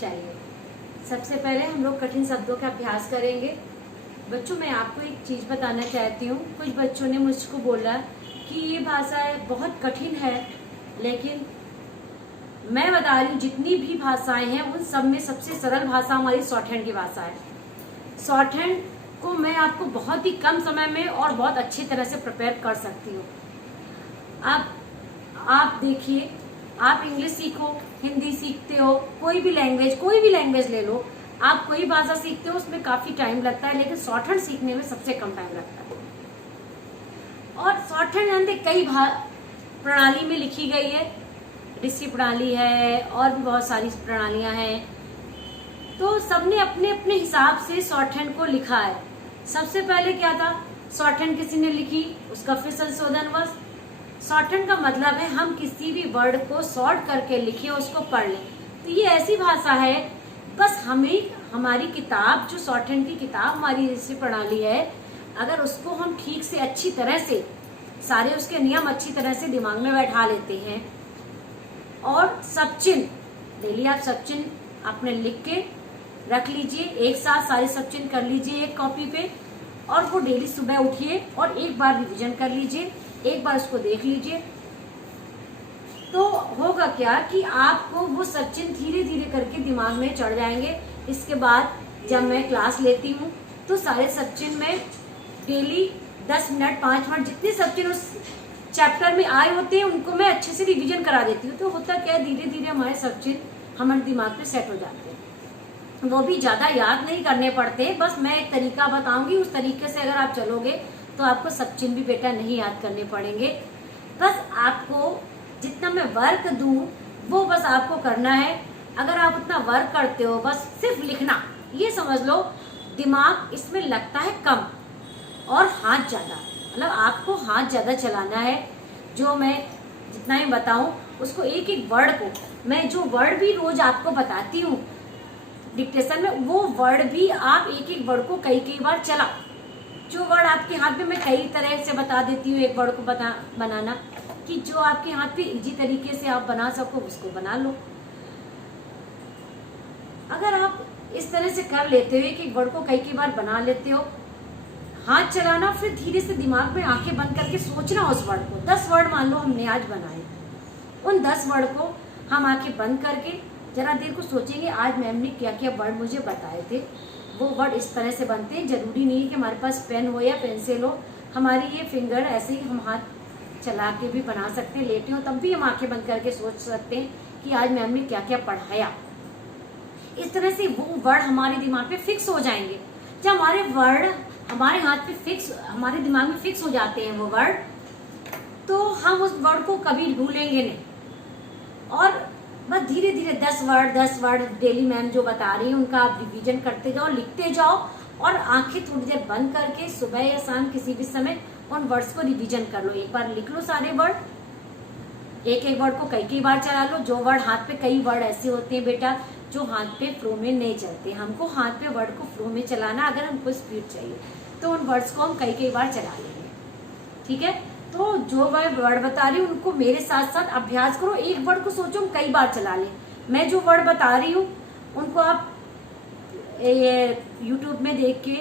चाहिए। सबसे पहले हम लोग कठिन शब्दों का अभ्यास करेंगे। बच्चों, मैं आपको एक चीज़ बताना चाहती हूँ। कुछ बच्चों ने मुझको बोला कि ये भाषा बहुत कठिन है, लेकिन मैं बता रही हूँ जितनी भी भाषाएं हैं उन सब में सबसे सरल भाषा हमारी शॉर्ट हैंड की भाषा है। शॉर्ट हैंड को मैं आपको बहुत ही कम समय में और बहुत अच्छी तरह से प्रिपेयर कर सकती हूँ। आप देखिए, आप इंग्लिश सीखो, हिंदी सीखते हो, कोई भी लैंग्वेज ले लो, आप कोई भाषा सीखते हो उसमें काफी टाइम लगता है, लेकिन शॉर्ट हैंड सीखने में सबसे कम टाइम लगता है। और शॉर्ट हैंड कई प्रणाली में लिखी गई है, ऋषि प्रणाली है और भी बहुत सारी प्रणालियां हैं। तो सबने अपने अपने हिसाब से शॉर्ट हैंड को लिखा है। सबसे पहले क्या था, शॉर्ट हैंड किसी ने लिखी, उसका फिर संशोधन हुआ। शॉर्ट हैंड का मतलब है हम किसी भी वर्ड को शॉर्ट करके लिखे, उसको पढ़ लें। तो ये ऐसी भाषा है, बस हमें हमारी किताब, जो शॉर्ट हैंड की किताब हमारी ऋषि प्रणाली है, अगर उसको हम ठीक से अच्छी तरह से सारे उसके नियम अच्छी तरह से दिमाग में बैठा लेते हैं, और सब चिन्ह डेली आप सब चिन्ह अपने लिख के रख लीजिए, एक साथ सारे सब चिन्ह कर लीजिए एक कॉपी पे, और वो डेली सुबह उठिए और एक बार रिवीजन कर लीजिए, एक बार उसको देख लीजिए। तो होगा क्या कि आपको वो सब चिन्ह धीरे धीरे करके दिमाग में चढ़ जाएंगे। इसके बाद जब मैं क्लास लेती हूँ तो सारे सब चिन्ह में डेली 10 मिनट 5 मिनट जितने सब चिन्ह उस चैप्टर में आए होते हैं उनको मैं अच्छे से रिवीजन करा देती हूँ। तो होता क्या है, धीरे धीरे हमारे सब चिन्ह हमारे दिमाग पे सेट हो जाते हैं। वो भी ज्यादा याद नहीं करने पड़ते, बस मैं एक तरीका बताऊंगी, उस तरीके से अगर आप चलोगे तो आपको सब चिन्ह भी बेटा नहीं याद करने पड़ेंगे। बस आपको जितना मैं वर्क दूं वो बस आपको करना है। अगर आप उतना वर्क करते हो, बस सिर्फ लिखना, ये समझ लो दिमाग इसमें लगता है कम और हाथ ज्यादा, मतलब आपको हाथ ज्यादा चलाना है। जो मैं जितना ही बताऊं उसको एक एक वर्ड को, मैं जो वर्ड भी रोज आपको बताती हूँ डिक्टेशन में, वो वर्ड भी आप एक एक वर्ड को कई कई बार चला। जो वर्ड आपके हाथ में मैं कई तरह से बता देती हूँ एक वर्ड को बनाना, कि जो आपके हाथ पे इजी तरीके से आप बना सको उसको बना लो। अगर आप इस तरह से कर लेते हो, एक एक वर्ड को कई कई बार बना लेते हो, हाथ चलाना, फिर धीरे से दिमाग में आंखें बंद करके सोचना उस वर्ड को। 10 वर्ड मान लो हमने आज बनाए, उन 10 वर्ड को हम आंखें बंद करके जरा देर को सोचेंगे आज मैम ने क्या क्या वर्ड मुझे बताए थे। वो वर्ड इस तरह से बनते हैं, जरूरी नहीं है कि हमारे पास पेन हो या पेंसिल हो, हमारी ये फिंगर ऐसे ही हम हाथ चला के भी बना सकते हैं, लेटे हो तब भी हम आंखें बंद करके सोच सकते हैं कि आज मैम ने क्या क्या पढ़ाया। इस तरह से वो वर्ड हमारे दिमाग पे फिक्स हो जाएंगे। जब हमारे वर्ड हमारे हाथ पे फिक्स, हमारे दिमाग में फिक्स हो जाते हैं वो वर्ड, तो हम उस वर्ड को कभी भूलेंगे नहीं। और बस धीरे धीरे 10 वर्ड डेली मैम जो बता रही है उनका आप रिवीजन करते जाओ, लिखते जाओ, और आंखें थोड़ी देर बंद करके सुबह या शाम किसी भी समय उन वर्ड्स को रिवीजन कर लो। एक बार लिख लो सारे वर्ड, एक एक वर्ड को कई कई बार चला लो। जो वर्ड हाथ पे, कई वर्ड ऐसे होते हैं बेटा जो हाथ पे फ्लो में नहीं चलते, हमको हाथ पे वर्ड को फ्लो में चलाना, अगर हमको स्पीड चाहिए तो उन वर्ड्स को हम कई कई बार चला लेंगे। ठीक है, तो जो मैं वर्ड बता रही हूँ उनको मेरे साथ साथ अभ्यास करो। एक वर्ड को सोचो हम कई बार चला लें। मैं जो वर्ड बता रही हूँ उनको आप ये यूट्यूब में देख के,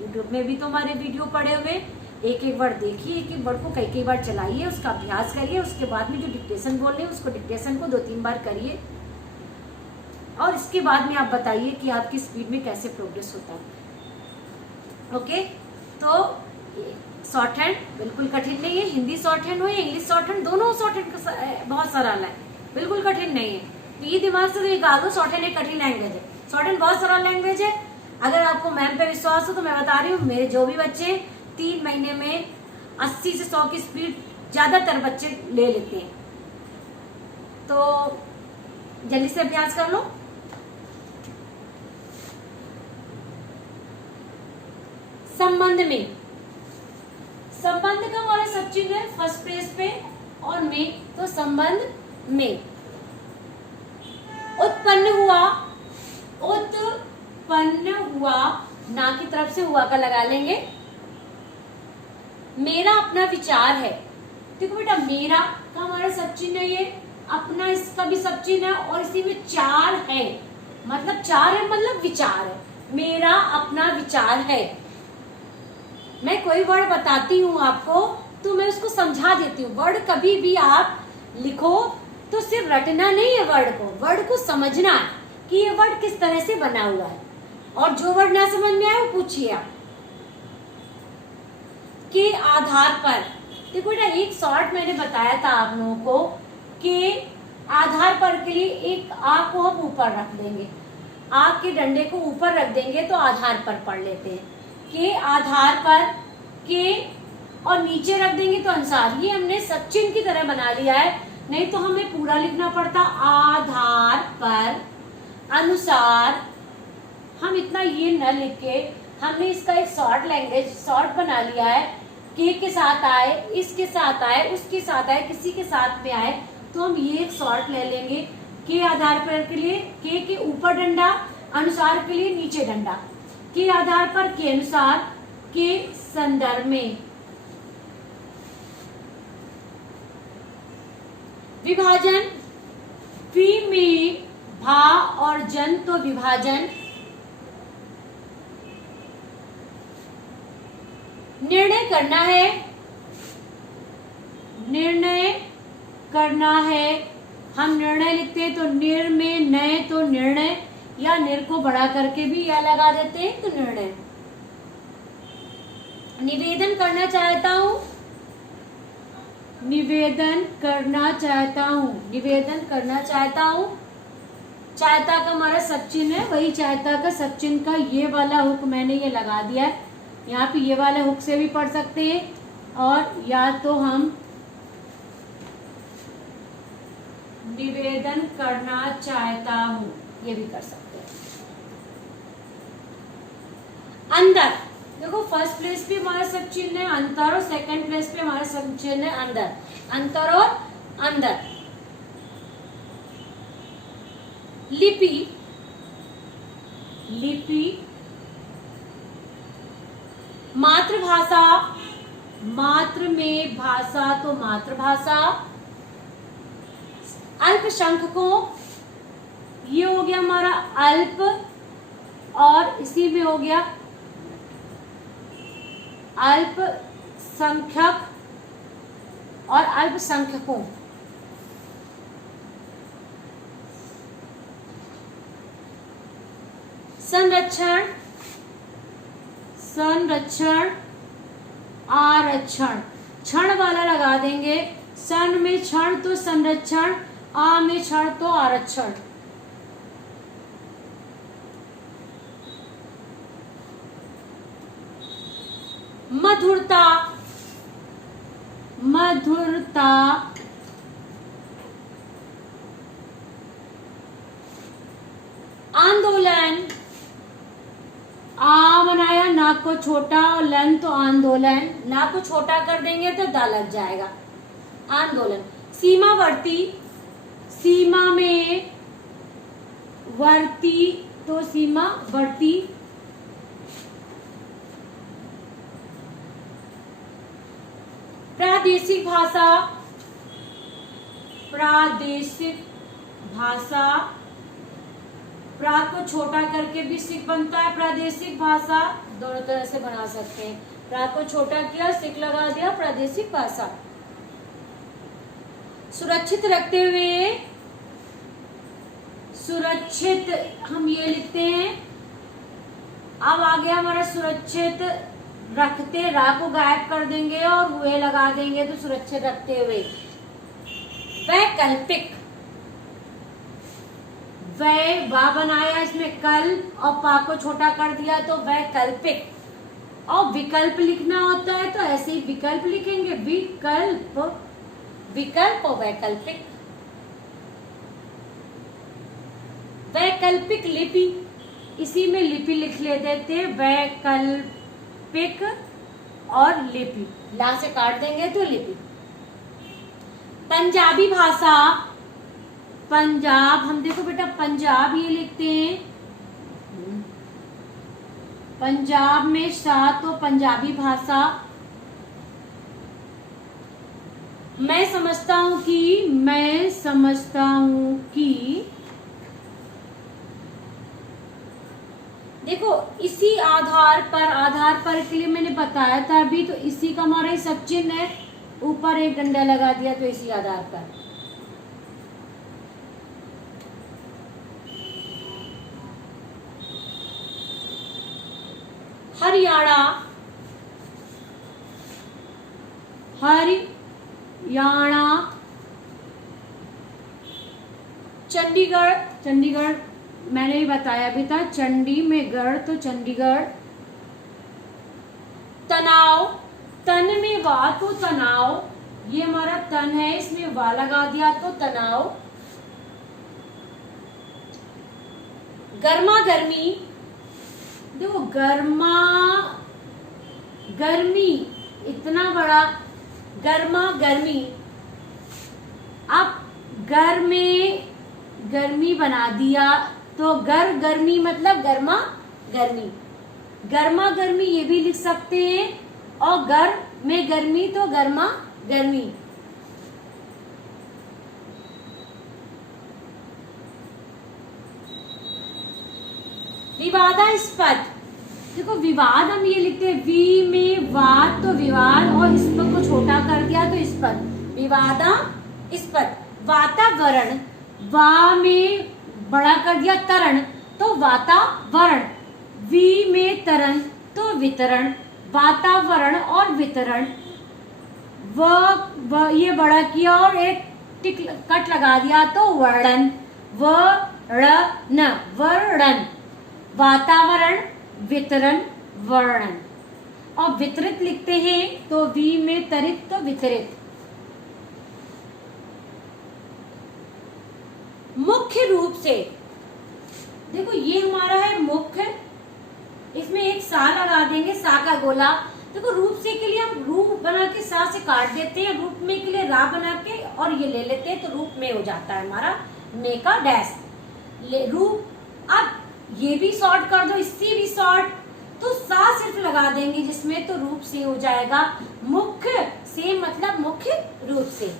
यूट्यूब में भी तो हमारे वीडियो पड़े हुए, एक एक वर्ड देखिए, एक एक वर्ड को कई कई बार चलाइए, उसका अभ्यास करिए। उसके बाद में जो डिक्टेशन बोल रहे हैं उसको डिक्टेशन को 2-3 बार करिए, और इसके बाद में आप बताइए कि आपकी स्पीड में कैसे प्रोग्रेस होता है। ओके, तो शॉर्ट हैंड बिल्कुल कठिन नहीं है। हिंदी शॉर्ट हैंड हो या इंग्लिश शॉर्ट हैंड, दोनों शॉर्ट हैंड बहुत सरल है, बिल्कुल कठिन नहीं है। तो ये दिमाग से निकाल दो, शॉर्ट हैंड एक कठिन लैंग्वेज है, शॉर्ट हैंड बहुत सरल लैंग्वेज है। अगर आपको मैम पे विश्वास हो तो मैं बता रही हूँ, मेरे जो भी बच्चे 3 महीने में 80 से 100 की स्पीड ज्यादातर बच्चे ले लेते हैं। तो जल्दी से अभ्यास कर लो। संबंध में, संबंध का हमारा सब चीज है फर्स्ट पेज पे, और में, तो संबंध में उत्पन्न हुआ, उत्पन्न हुआ, ना की तरफ से हुआ का लगा लेंगे। मेरा अपना विचार है, देखो बेटा मेरा का हमारा सब चिन्ह है, ये अपना इसका भी सब चिन्ह है, और इसी में 4 है, मतलब चार है, मतलब विचार है, मेरा अपना विचार है। मैं कोई वर्ड बताती हूँ आपको तो मैं उसको समझा देती हूँ। वर्ड कभी भी आप लिखो तो सिर्फ रटना नहीं है, वर्ड को समझना है कि ये वर्ड किस तरह से बना हुआ है। और जो वर्ड ना समझ में आए वो पूछिए आप। के आधार पर, देखो बेटा एक शॉर्ट मैंने बताया था आप लोगों को कि आधार पर के लिए एक आ को हम ऊपर रख देंगे, आ के डंडे को ऊपर रख देंगे तो आधार पर पढ़ लेते हैं। के आधार पर, के और नीचे रख देंगे तो अनुसार। ये हमने सचिन की तरह बना लिया है, नहीं तो हमें पूरा लिखना पड़ता आधार पर अनुसार। हम इतना ये न लिख के हमने इसका एक शॉर्ट बना लिया है। के साथ आए, इसके साथ आए, उसके साथ आए, किसी के साथ में आए तो हम ये एक शॉर्ट ले लेंगे। के आधार पर के लिए के ऊपर डंडा, अनुसार के लिए नीचे डंडा। के आधार पर, के अनुसार, के संदर्भ में। विभाजन, फी में भा और जन तो विभाजन। निर्णय करना है, निर्णय करना है। हम निर्णय लिखते हैं तो निर में नए तो निर्णय, या निर को बढ़ा करके भी या लगा देते हैं तो निर्णय। निवेदन करना चाहता हूं, निवेदन करना चाहता हूं, निवेदन करना चाहता हूं। चाहता का हमारा सचिन है, वही चाहता का सचिन का ये वाला हुक मैंने ये लगा दिया है। यहाँ पे ये वाले हुक से भी पढ़ सकते हैं, और या तो हम निवेदन करना चाहता हूं ये भी कर सकते हैं। अंदर, देखो फर्स्ट प्लेस पे हमारा सब चिन्ह है अंतर, और सेकंड प्लेस पे हमारा सब चिन्ह है अंदर। अंतर और अंदर। लिपि, लिपि। मातृभाषा, मात्र में भाषा तो मातृभाषा। अल्पसंख्यकों, ये हो गया हमारा अल्प, और इसी में हो गया अल्पसंख्यक और अल्पसंख्यकों। संरक्षण, संरक्षण, आरक्षण। क्षण वाला लगा देंगे, सन में क्षण तो संरक्षण, आ में क्षण तो आरक्षण। मधुरता, मधुरता। आंदोलन, आ बनाया, नाक को छोटा, और लन तो आंदोलन। नाक को छोटा कर देंगे तो दा लग जाएगा, आंदोलन। सीमावर्ती, सीमा में वर्ती तो सीमावर्ती। प्रादेशिक भाषा, प्रादेशिक भाषा। प्रा को छोटा करके भी सिक बनता है, प्रादेशिक भाषा। दोनों तरह से बना सकते हैं। प्रा को छोटा किया, सिक लगा दिया, प्रादेशिक भाषा। सुरक्षित रखते हुए, सुरक्षित हम ये लिखते हैं। अब आ गया हमारा सुरक्षित रखते, रा को गायब कर देंगे और हुए लगा देंगे तो सुरक्षित रखते हुए। वैकल्पिक, वै वा बनाया, इसमें कल और पा को छोटा कर दिया तो वैकल्पिक। और विकल्प लिखना होता है तो ऐसे ही विकल्प लिखेंगे, विकल्प, विकल्प और वैकल्पिक। वैकल्पिक लिपि, इसी में लिपि लिख ले देते हैं, वैकल्पिक और लिपि, ला से काट देंगे तो लिपि। पंजाबी भाषा, पंजाब, हम देखो बेटा पंजाब ये लिखते हैं, पंजाब में सा तो पंजाबी भाषा। मैं समझता हूं कि, मैं समझता हूं कि, देखो इसी आधार पर के लिए मैंने बताया था अभी, तो इसी का हमारा ही सब चिन्ह है, ऊपर एक डंडा लगा दिया तो इसी आधार पर। हरियाणा, हरियाणा, चंडीगढ़, चंडीगढ़ मैंने भी बताया भी था, चंडी में गढ़ तो चंडीगढ़। तनाव, तन में वा तो तनाव, ये हमारा तन है, इसमें वा लगा दिया तो तनाव। गर्मा गर्मी, देखो गर्मा गर्मी, इतना बड़ा गर्मा गर्मी, अब घर में गर्मी बना दिया तो गर्मी मतलब गर्मा गर्मी, गर्मा गर्मी ये भी लिख सकते हैं, और घर में गर्मी तो गर्मा गर्मी। विवादास्पद, देखो विवाद हम ये लिखते हैं, वी में वाद तो विवाद, और इस पर को छोटा कर दिया तो स्पद, विवादास्पद। वातावरण, वा में बड़ा कर दिया तरण तो वातावरण, वी में तरण तो वितरण, वातावरण और वितरण। व ये बड़ा किया और एक टिक कट लगा दिया तो वर्णन, वर्णन, वर्णन, वातावरण, वितरण, वर्णन। और वितरित लिखते हैं तो वी में तरित तो वितरित। मुख्य रूप से, देखो ये हमारा है मुख्य, इसमें एक सा लगा देंगे, सा का गोला। देखो रूप से के लिए हम रूप बना के सा से काट देते हैं, रूप में के लिए रा बना के और ये ले लेते हैं तो रूप में हो जाता है हमारा मे का डैश रूप। अब ये भी शॉर्ट कर दो, इससे भी शॉर्ट, तो सा सिर्फ लगा देंगे जिसमें, तो रूप से हो जाएगा। मुख्य से मतलब मुख्य रूप से।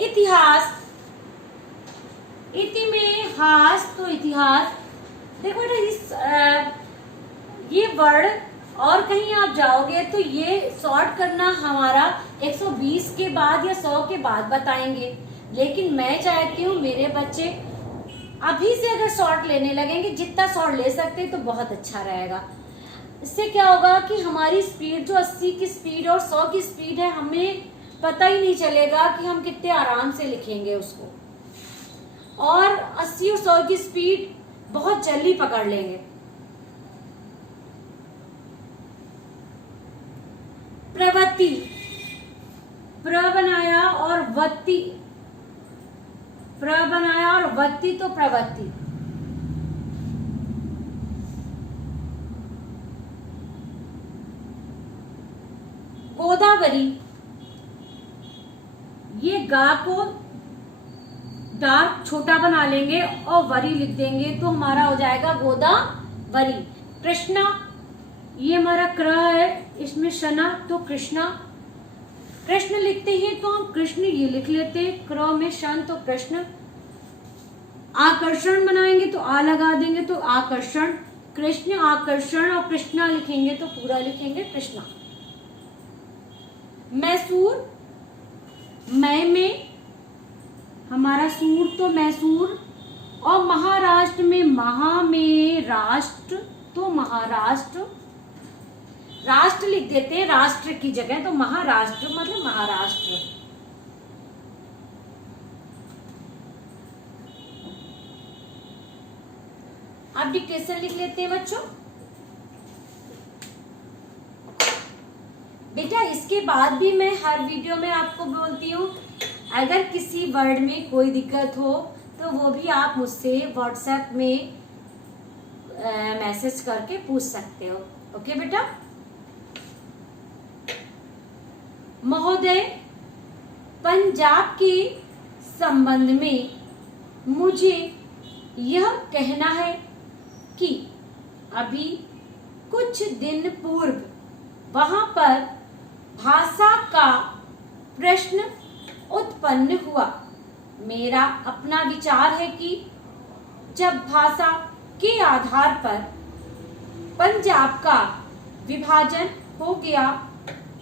इतिहास, इति में हास तो इतिहास। देखो बेटा इस ये वर्ड और कहीं आप जाओगे तो ये सॉर्ट करना हमारा 120 के बाद या 100 के बाद बताएंगे, लेकिन मैं चाहती हूँ मेरे बच्चे अभी से अगर शॉर्ट लेने लगेंगे, जितना शॉर्ट ले सकते तो बहुत अच्छा रहेगा। इससे क्या होगा कि हमारी स्पीड जो 80 की स्पीड और 100 की स्पीड है, हमें पता ही नहीं चलेगा कि हम कितने आराम से लिखेंगे उसको, और 80 और 100 की स्पीड बहुत जल्दी पकड़ लेंगे। प्रवृत्ति, प्र बनाया और वत्ती, प्र बनाया और वत्ती तो प्रवृत्ति। गोदावरी, ये गा को दार छोटा बना लेंगे और वरी लिख देंगे तो हमारा हो जाएगा गोदावरी। कृष्णा, ये हमारा क्र है, इसमें शना तो कृष्णा। कृष्ण लिखते हैं तो हम कृष्ण ये लिख लेते हैं, क्र में शन तो कृष्ण। आकर्षण बनाएंगे तो आ लगा देंगे तो आकर्षण, कृष्ण आकर्षण, और कृष्णा लिखेंगे तो पूरा लिखेंगे कृष्णा। मैसूर, मैं में हमारा सूर तो मैसूर, और महाराष्ट्र में महा में राष्ट्र तो महाराष्ट्र। राष्ट्र लिख देते हैं राष्ट्र की जगह, तो महाराष्ट्र मतलब महाराष्ट्र। अब डिक्टेशन लिख लेते हैं बच्चों। बेटा इसके बाद भी मैं हर वीडियो में आपको बोलती हूँ, अगर किसी वर्ड में कोई दिक्कत हो तो वो भी आप मुझसे व्हाट्सएप में मैसेज करके पूछ सकते हो। ओके बेटा। महोदय, पंजाब के संबंध में मुझे यह कहना है कि अभी कुछ दिन पूर्व वहां पर भाषा का प्रश्न उत्पन्न हुआ। मेरा अपना विचार है कि जब भाषा के आधार पर पंजाब का विभाजन हो गया,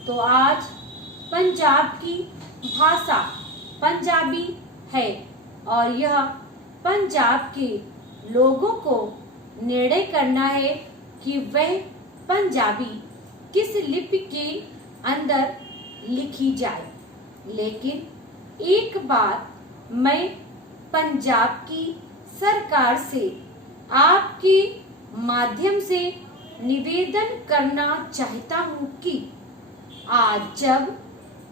तो आज पंजाब की भाषा पंजाबी है और यह पंजाब के लोगों को निर्णय करना है कि वह पंजाबी किस लिपि के अंदर लिखी जाए। लेकिन एक बात मैं पंजाब की सरकार से आपके माध्यम से निवेदन करना चाहता हूँ कि आज जब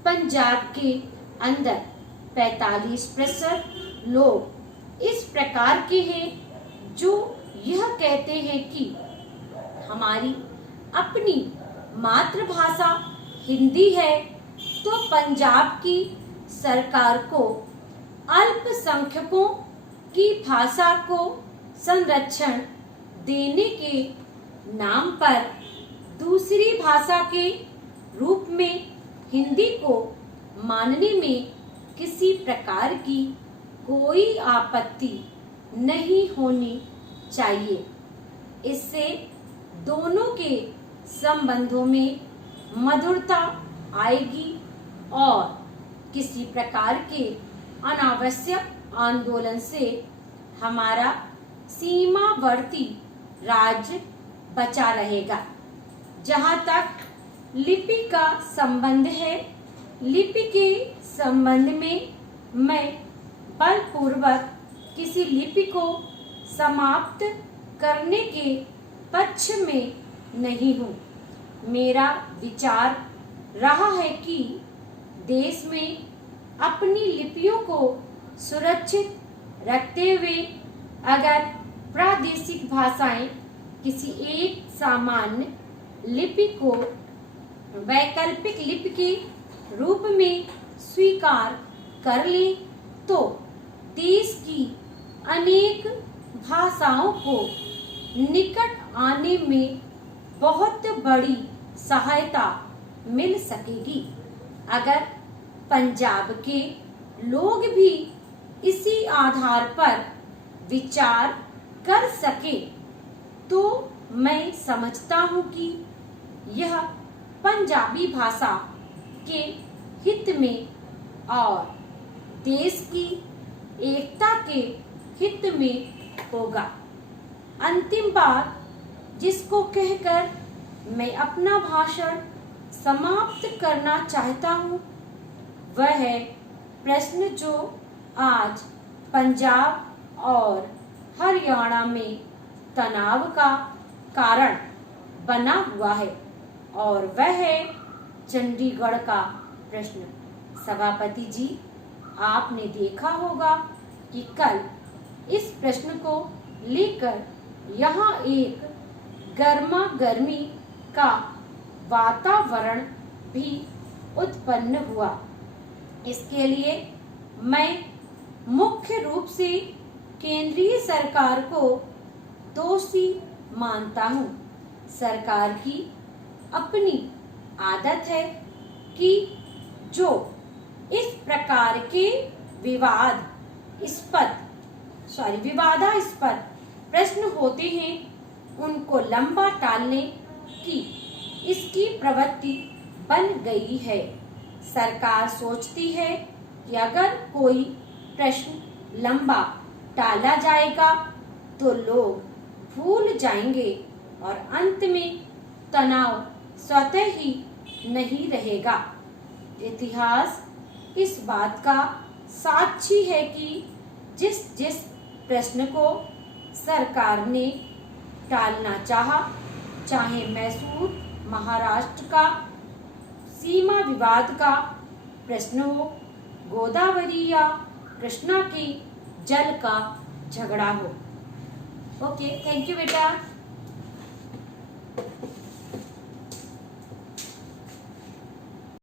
पंजाब के अंदर 45% लोग इस प्रकार के हैं जो यह कहते हैं कि हमारी अपनी मातृभाषा हिंदी है, तो पंजाब की सरकार को अल्पसंख्यकों की भाषा को संरक्षण देने के नाम पर दूसरी भाषा के रूप में हिंदी को मानने में किसी प्रकार की कोई आपत्ति नहीं होनी चाहिए। इससे दोनों के संबंधों में मधुरता आएगी और किसी प्रकार के अनावश्यक आंदोलन से हमारा सीमावर्ती राज्य बचा रहेगा। जहाँ तक लिपि का संबंध है, लिपि के संबंध में मैं बलपूर्वक किसी लिपि को समाप्त करने के पक्ष में नहीं हूँ। मेरा विचार रहा है कि देश में अपनी लिपियों को सुरक्षित रखते हुए अगर प्रादेशिक भाषाएं किसी एक सामान्य लिपि को वैकल्पिक लिपि के रूप में स्वीकार कर ले, तो देश की अनेक भाषाओं को निकट आने में बहुत बड़ी सहायता मिल सकेगी। अगर पंजाब के लोग भी इसी आधार पर विचार कर सके, तो मैं समझता हूँ कि यह पंजाबी भाषा के हित में और देश की एकता के हित में होगा। अंतिम बात जिसको कहकर मैं अपना भाषण समाप्त करना चाहता हूँ, वह है प्रश्न जो आज पंजाब और हरियाणा में तनाव का कारण बना हुआ है, और वह है चंडीगढ़ का प्रश्न। सभापति जी, आपने देखा होगा कि कल इस प्रश्न को लेकर यहाँ एक गर्मा गर्मी का वातावरण भी उत्पन्न हुआ। इसके लिए मैं मुख्य रूप से केंद्रीय सरकार को दोषी मानता हूँ। सरकार की अपनी आदत है कि जो इस प्रकार के विवादास्पद प्रश्न होते हैं, उनको लंबा टालने की इसकी प्रवृत्ति बन गई है। सरकार सोचती है कि अगर कोई प्रश्न लंबा टाला जाएगा तो लोग भूल जाएंगे और अंत में तनाव स्वतः ही नहीं रहेगा। इतिहास इस बात का साक्षी है कि जिस प्रश्न को सरकार ने टालना चाहा, चाहे मैसूर महाराष्ट्र का सीमा विवाद का प्रश्न हो, गोदावरी या कृष्णा के जल का झगड़ा हो। ओके, थैंक यू बेटा।